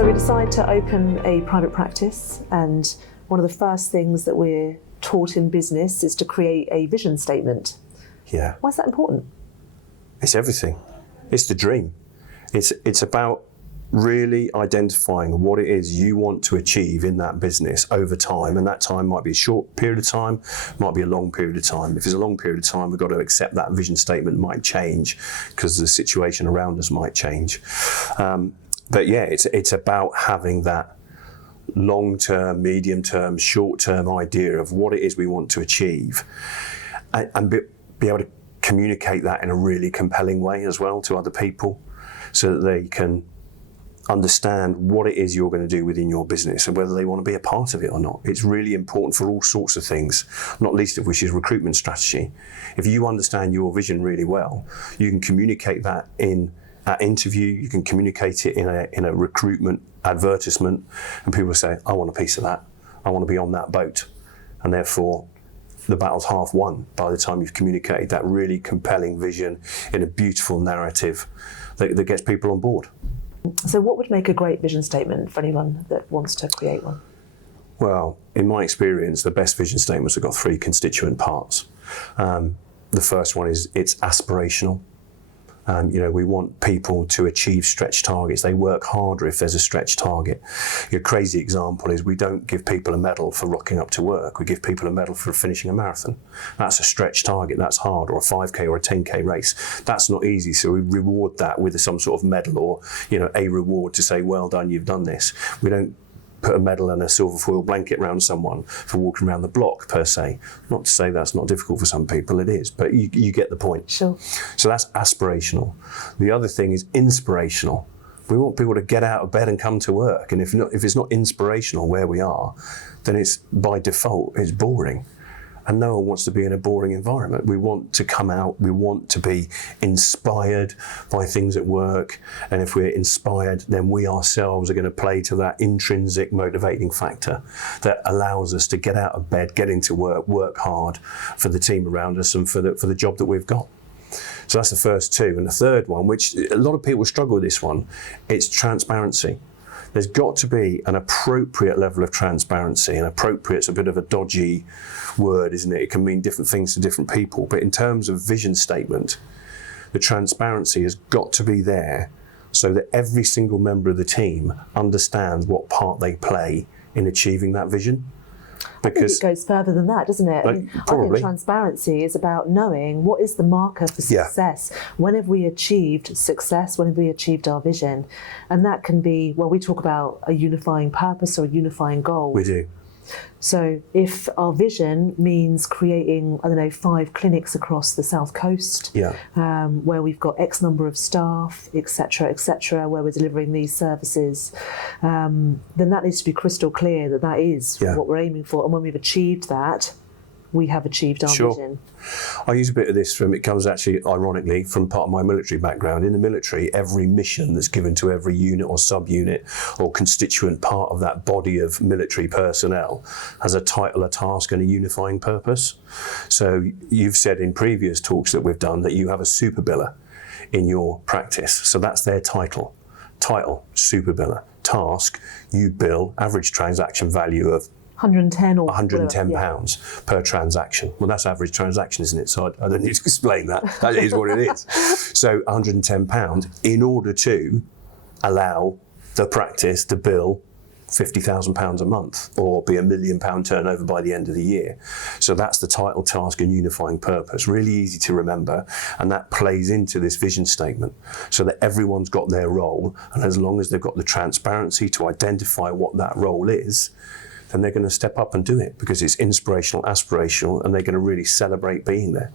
So we decide to open a private practice, and one of the first things that we're taught in business is to create a vision statement. Yeah. Why is that important? It's everything. It's the dream. It's about really identifying what it is you want to achieve in that business over time, and that time might be a short period of time, might be a long period of time. If it's a long period of time, we've got to accept that vision statement might change because the situation around us might change. But yeah, it's about having that long-term, medium-term, short-term idea of what it is we want to achieve, and be able to communicate that in a really compelling way as well to other people, so that they can understand what it is you're going to do within your business and whether they want to be a part of it or not. It's really important for all sorts of things, not least of which is recruitment strategy. If you understand your vision really well, you can communicate that in an interview, you can communicate it in a recruitment advertisement, and people say, I want a piece of that, I want to be on that boat. And therefore the battle's half won by the time you've communicated that really compelling vision in a beautiful narrative that gets people on board. So what would make a great vision statement for anyone that wants to create one? Well, in my experience, the best vision statements have got three constituent parts. The first one is it's aspirational. We want people to achieve stretch targets. They work harder if there's a stretch target. A crazy example is we don't give people a medal for rocking up to work. We give people a medal for finishing a marathon. That's a stretch target. That's hard. Or a 5K or a 10K race. That's not easy. So we reward that with some sort of medal or a reward to say, well done, you've done this. We don't put a medal and a silver foil blanket around someone for walking around the block per se. Not to say that's not difficult for some people, it is, but you get the point. Sure. So that's aspirational. The other thing is inspirational. We want people to get out of bed and come to work, and if it's not inspirational where we are, then it's by default, it's boring. And no one wants to be in a boring environment. We want to come out, we want to be inspired by things at work. And if we're inspired, then we ourselves are going to play to that intrinsic motivating factor that allows us to get out of bed, get into work, work hard for the team around us and for the job that we've got. So that's the first two. And the third one, which a lot of people struggle with this one, it's transparency. There's got to be an appropriate level of transparency, and appropriate's a bit of a dodgy word, isn't it? It can mean different things to different people. But in terms of vision statement, the transparency has got to be there so that every single member of the team understands what part they play in achieving that vision. Because I think it goes further than that, doesn't it? I think transparency is about knowing what is the marker for success. Yeah. When have we achieved success? When have we achieved our vision? And that can be, we talk about a unifying purpose or a unifying goal. We do. So if our vision means creating, 5 clinics across the South Coast, where we've got X number of staff, et cetera, where we're delivering these services, then that needs to be crystal clear that is what we're aiming for. And when we've achieved that, we have achieved our vision. I use a bit of this it comes actually ironically from part of my military background. In the military, every mission that's given to every unit or sub-unit or constituent part of that body of military personnel has a title, a task and a unifying purpose. So you've said in previous talks that we've done that you have a super biller in your practice. So that's their title. Title, super biller. Task, you bill, average transaction value of £110 per transaction. Well, that's average transaction, isn't it? So I don't need to explain that. That is what it is. So £110 in order to allow the practice to bill £50,000 a month or be £1 million turnover by the end of the year. So that's the title, task and unifying purpose. Really easy to remember, and that plays into this vision statement so that everyone's got their role, and as long as they've got the transparency to identify what that role is, then they're going to step up and do it because it's inspirational, aspirational, and they're going to really celebrate being there.